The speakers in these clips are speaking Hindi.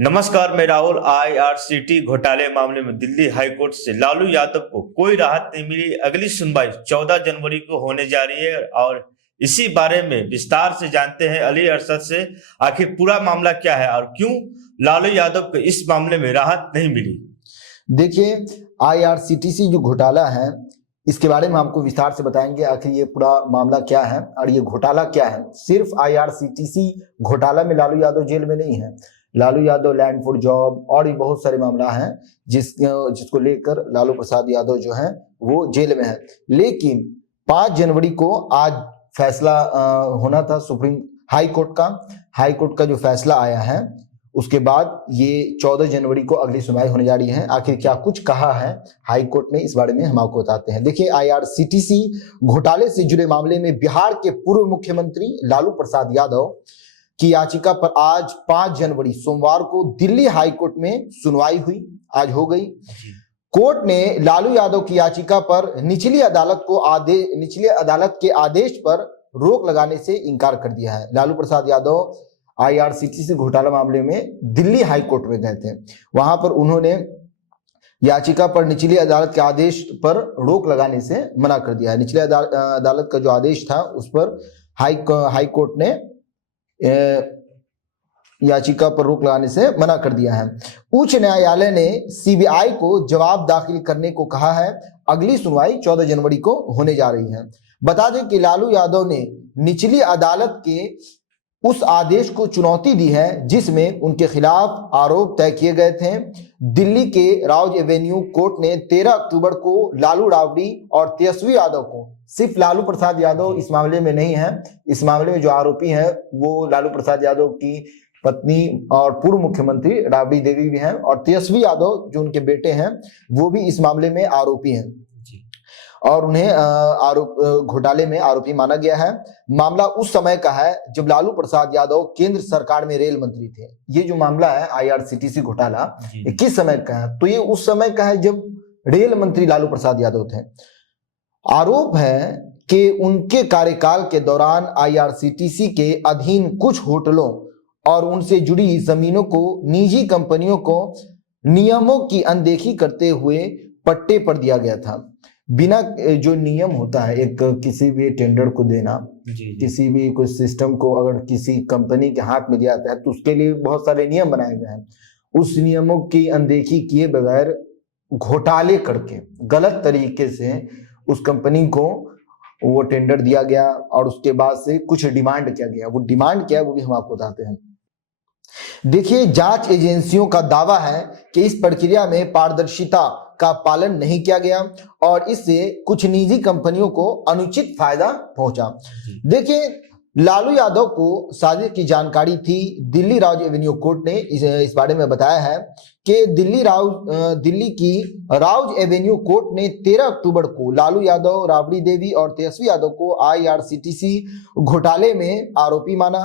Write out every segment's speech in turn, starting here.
नमस्कार, मैं राहुल। आईआरसीटी घोटाले मामले में दिल्ली हाईकोर्ट से लालू यादव को कोई राहत नहीं मिली। अगली सुनवाई 14 जनवरी को होने जा रही है और इसी बारे में विस्तार से जानते हैं अली अरशद से। आखिर पूरा मामला क्या है और क्यों लालू यादव को इस मामले में राहत नहीं मिली। देखिए, आईआरसीटीसी जो घोटाला है इसके बारे में आपको विस्तार से बताएंगे आखिर ये पूरा मामला क्या है और ये घोटाला क्या है। सिर्फ आईआरसीटीसी घोटाला में लालू यादव जेल में नहीं है। Lalu Yadav land for job और भी बहुत सारे मामला हैं जिसको लेकर लालू प्रसाद यादव जो है वो जेल में है। लेकिन 5 जनवरी को आज फैसला होना था सुप्रीम हाई कोर्ट का जो फैसला आया है उसके बाद ये 14 जनवरी को अगली सुनवाई होने जा रही है। आखिर क्या कुछ कहा है हाई कोर्ट ने, इस बारे में हम आपको बताते हैं। देखिए, आईआरसीटीसी घोटाले से जुड़े मामले में बिहार के पूर्व मुख्यमंत्री लालू प्रसाद यादव की याचिका पर आज 5 जनवरी सोमवार को दिल्ली हाई कोर्ट में सुनवाई हुई। आज हो गई। कोर्ट ने लालू यादव की याचिका पर निचली अदालत के आदेश पर रोक लगाने से इनकार कर दिया है। लालू प्रसाद यादव आईआरसीटीसी घोटाला मामले में दिल्ली हाई कोर्ट में गए थे। वहां पर उन्होंने याचिका पर निचली अदालत के आदेश पर रोक लगाने से मना कर दिया है। निचली अदालत का जो आदेश था उस पर हाई कोर्ट ने याचिका पर रोक लगाने से मना कर दिया है। उच्च न्यायालय ने सीबीआई को जवाब दाखिल करने को कहा है। अगली सुनवाई 14 जनवरी को होने जा रही है। बता दें कि लालू यादव ने निचली अदालत के उस आदेश को चुनौती दी है जिसमें उनके खिलाफ आरोप तय किए गए थे। दिल्ली के राउज एवेन्यू कोर्ट ने 13 अक्टूबर को लालू राबड़ी और तेजस्वी यादव को, सिर्फ लालू प्रसाद यादव इस मामले में नहीं है, इस मामले में जो आरोपी हैं वो लालू प्रसाद यादव की पत्नी और पूर्व मुख्यमंत्री राबड़ी देवी भी हैं और तेजस्वी यादव जो उनके बेटे हैं वो भी इस मामले में आरोपी हैं और उन्हें घोटाले में आरोपी माना गया है। मामला उस समय का है जब लालू प्रसाद यादव केंद्र सरकार में रेल मंत्री थे। ये जो मामला है आईआरसीटीसी घोटाला, ये किस समय का है? तो ये उस समय का है जब रेल मंत्री लालू प्रसाद यादव थे। आरोप है कि उनके कार्यकाल के दौरान आईआरसीटीसी के अधीन कुछ होटलों और उनसे जुड़ी जमीनों को निजी कंपनियों को नियमों की अनदेखी करते हुए पट्टे पर दिया गया था। बिना जो नियम होता है एक किसी भी टेंडर को देना, किसी भी कोई सिस्टम को अगर किसी कंपनी के हाथ में दिया जाता है तो उसके लिए बहुत सारे नियम बनाए गए हैं। उस नियमों की अनदेखी किए बगैर घोटाले करके गलत तरीके से उस कंपनी को वो टेंडर दिया गया और उसके बाद से कुछ डिमांड किया गया। वो डिमांड क्या है वो भी हम आपको बताते हैं। देखिए, जांच एजेंसियों का दावा है कि इस प्रक्रिया में पारदर्शिता का पालन नहीं किया गया और इससे कुछ निजी कंपनियों को अनुचित फायदा पहुंचा। देखिए, लालू यादव को साजिश की जानकारी थी। दिल्ली राउज एवेन्यू कोर्ट ने इस बारे में बताया है कि दिल्ली की राउज एवेन्यू कोर्ट ने 13 अक्टूबर को लालू यादव, राबड़ी देवी और तेजस्वी यादव को आईआरसीटीसी घोटाले में आरोपी माना।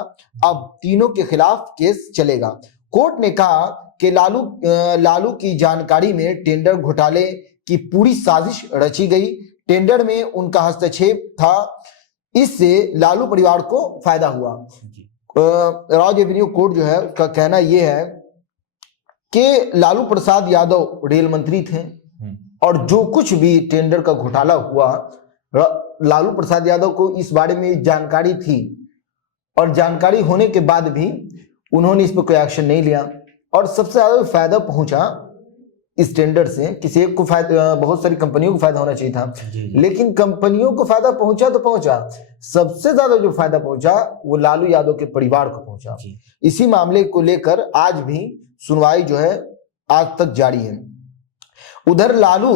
अब तीनों के खिलाफ केस चलेगा। कोर्ट ने कहा कि लालू की जानकारी में टेंडर घोटाले की पूरी साजिश रची गई। टेंडर में उनका हस्तक्षेप था, इससे लालू परिवार को फायदा हुआ। राउज एवेन्यू कोर्ट जो है उसका कहना यह है कि लालू प्रसाद यादव रेल मंत्री थे और जो कुछ भी टेंडर का घोटाला हुआ लालू प्रसाद यादव को इस बारे में जानकारी थी और जानकारी होने के बाद भी उन्होंने इस पर कोई एक्शन नहीं लिया और सबसे ज्यादा फायदा पहुंचा इस टेंडर से। किसी एक को फायदा, बहुत सारी कंपनियों को फायदा होना चाहिए था, लेकिन कंपनियों को फायदा पहुंचा तो पहुंचा, सबसे ज्यादा जो फायदा पहुंचा वो लालू यादव के परिवार को पहुंचा। इसी मामले को लेकर आज भी सुनवाई जो है आज तक जारी है। उधर लालू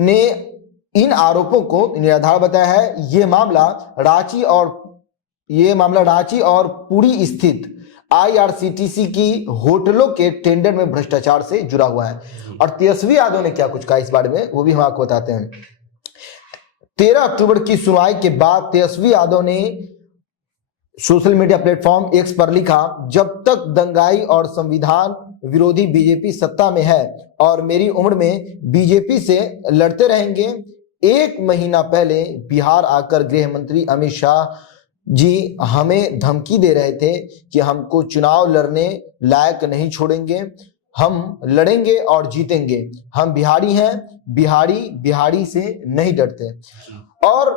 ने इन आरोपों को निराधार बताया है। ये मामला रांची और पुरी स्थित आईआरसीटीसी की होटलों के टेंडर में भ्रष्टाचार से जुड़ा हुआ है। और तेजस्वी यादव ने क्या कुछ कहा इस बारे में वो भी हम आपको बताते हैं। 13 अक्टूबर की सुनवाई के बाद तेजस्वी यादव ने सोशल मीडिया प्लेटफॉर्म एक्स पर लिखा, जब तक दंगाई और संविधान विरोधी बीजेपी सत्ता में है और मेरी उम्र में बीजेपी से लड़ते रहेंगे। 1 महीना पहले बिहार आकर गृह मंत्री अमित शाह जी हमें धमकी दे रहे थे कि हमको चुनाव लड़ने लायक नहीं छोड़ेंगे, हम लड़ेंगे और जीतेंगे, हम बिहारी हैं, बिहारी बिहारी से नहीं डरते। और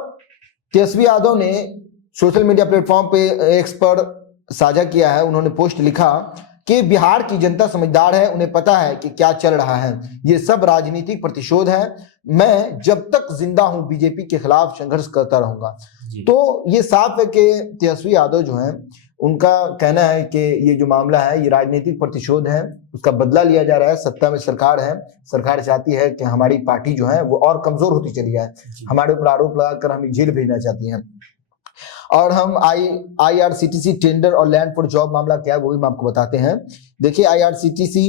तेजस्वी यादव ने सोशल मीडिया प्लेटफॉर्म पे एक्स पर साझा किया है, उन्होंने पोस्ट लिखा कि बिहार की जनता समझदार है, उन्हें पता है कि क्या चल रहा है, ये सब राजनीतिक प्रतिशोध है, मैं जब तक जिंदा हूं बीजेपी के खिलाफ संघर्ष करता रहूंगा। तो ये साफ है कि तेजस्वी यादव जो है उनका कहना है कि ये जो मामला है ये राजनीतिक प्रतिशोध है, उसका बदला लिया जा रहा है। सत्ता में सरकार है, सरकार चाहती है कि हमारी पार्टी जो है वो और कमजोर होती चली जाए, हमारे ऊपर आरोप लगाकर हमें जेल भेजना चाहती है। और हम IRCTC टेंडर और लैंड फॉर जॉब मामला क्या है वो भी हम आपको बताते हैं। देखिए IRCTC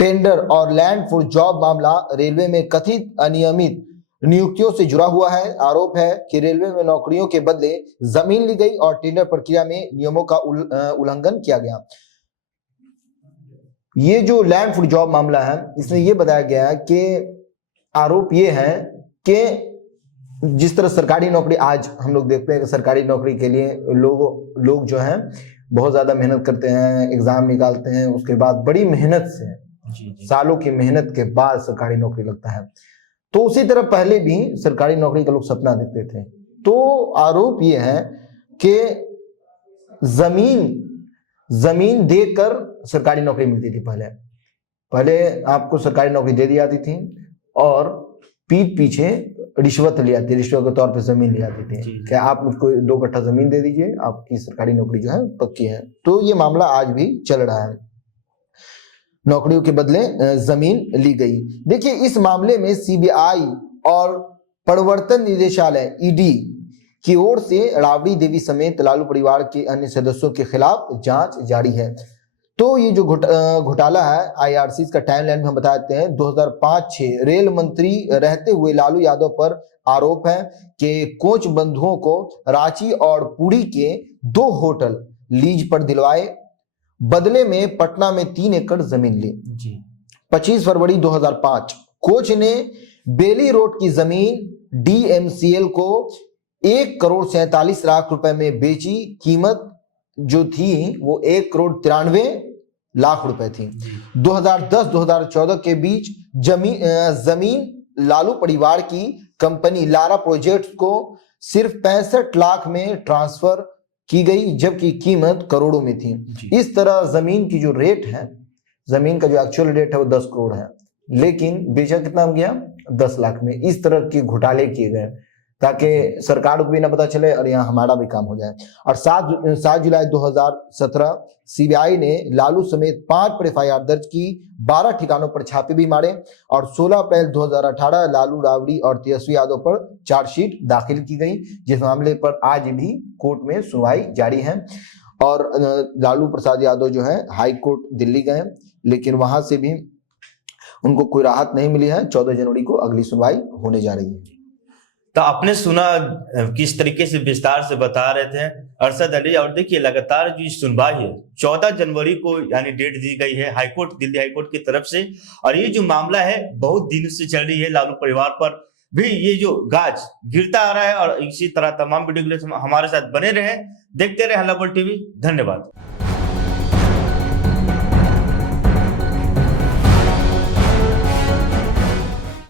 टेंडर और लैंड फॉर जॉब मामला रेलवे में कथित अनियमित नियुक्तियों से जुड़ा हुआ है। आरोप है कि रेलवे में नौकरियों के बदले जमीन ली गई और टेंडर प्रक्रिया में नियमों का उल्लंघन किया गया। ये जो लैंड फॉर जॉब मामला है इसमें यह बताया गया है कि आरोप ये है कि जिस तरह सरकारी नौकरी आज हम लोग देखते हैं कि सरकारी नौकरी के लिए लोग जो हैं बहुत ज्यादा मेहनत करते हैं, एग्जाम निकालते हैं, उसके बाद बड़ी मेहनत से सालों की मेहनत के बाद सरकारी नौकरी लगता है। तो उसी तरह पहले भी सरकारी नौकरी का लोग सपना देखते थे। तो आरोप ये है कि जमीन देकर सरकारी नौकरी मिलती थी। पहले आपको सरकारी नौकरी दे दी जाती थी और पीठ पीछे रिश्वत ली जाती, रिश्वत के तौर पे जमीन ली जाती थी कि आप मुझको 2 कट्ठा जमीन दे दीजिए, आपकी सरकारी नौकरी जो है पक्की है। तो ये मामला आज भी चल रहा है, नौकरियों के बदले जमीन ली गई। देखिए इस मामले में CBI और प्रवर्तन निदेशालय ED की ओर से राबड़ी देवी समेत लालू परिवार के अन्य सदस्यों के खिलाफ जांच जारी है। तो ये जो घोटाला है IRCTC का टाइमलाइन हम बताते हैं। 2005-06 रेल मंत्री रहते हुए लालू यादव पर आरोप है कि कोच बंधुओं को रांची और पुरी के 2 होटल लीज पर दिलवाए, बदले में पटना में 3 एकड़ जमीन ली। 25 फरवरी 2005 कोच ने बेली रोड की जमीन DMCL को 1,47 लाख रुपए में बेची। कीमत जो थी वो 1,93 लाख रुपए थी। 2010-2014 के बीच जमीन लालू परिवार की कंपनी लारा प्रोजेक्ट्स को सिर्फ 65 लाख में ट्रांसफर की गई, जबकि कीमत करोड़ों में थी। इस तरह जमीन की जो रेट है, जमीन का जो एक्चुअल रेट है वो 10 करोड़ है, लेकिन बेचा कितना हो गया 10 लाख में। इस तरह के घोटाले किए गए ताकि सरकार को भी ना पता चले और यहाँ हमारा भी काम हो जाए। और 7 जुलाई 2017 CBI ने लालू समेत 5 पर FIR दर्ज की, 12 ठिकानों पर छापे भी मारे और 16 अप्रैल 2018 लालू राबड़ी और तेजस्वी यादव पर चार्जशीट दाखिल की गई, जिस मामले पर आज भी कोर्ट में सुनवाई जारी है। और लालू प्रसाद यादव जो है हाई कोर्ट दिल्ली गए, लेकिन वहां से भी उनको कोई राहत नहीं मिली है। 14 जनवरी को अगली सुनवाई होने जा रही है। तो आपने सुना किस तरीके से विस्तार से बता रहे थे अरशद अली। और देखिए लगातार जो सुनवाई है 14 जनवरी को यानी डेट दी गई है हाईकोर्ट, दिल्ली हाईकोर्ट की तरफ से। और ये जो मामला है बहुत दिन से चल रही है, लालू परिवार पर भी ये जो गाज गिरता आ रहा है। और इसी तरह तमाम वीडियो के लिए हमारे साथ बने रहे, देखते रहे हल्ला बोल TV। धन्यवाद।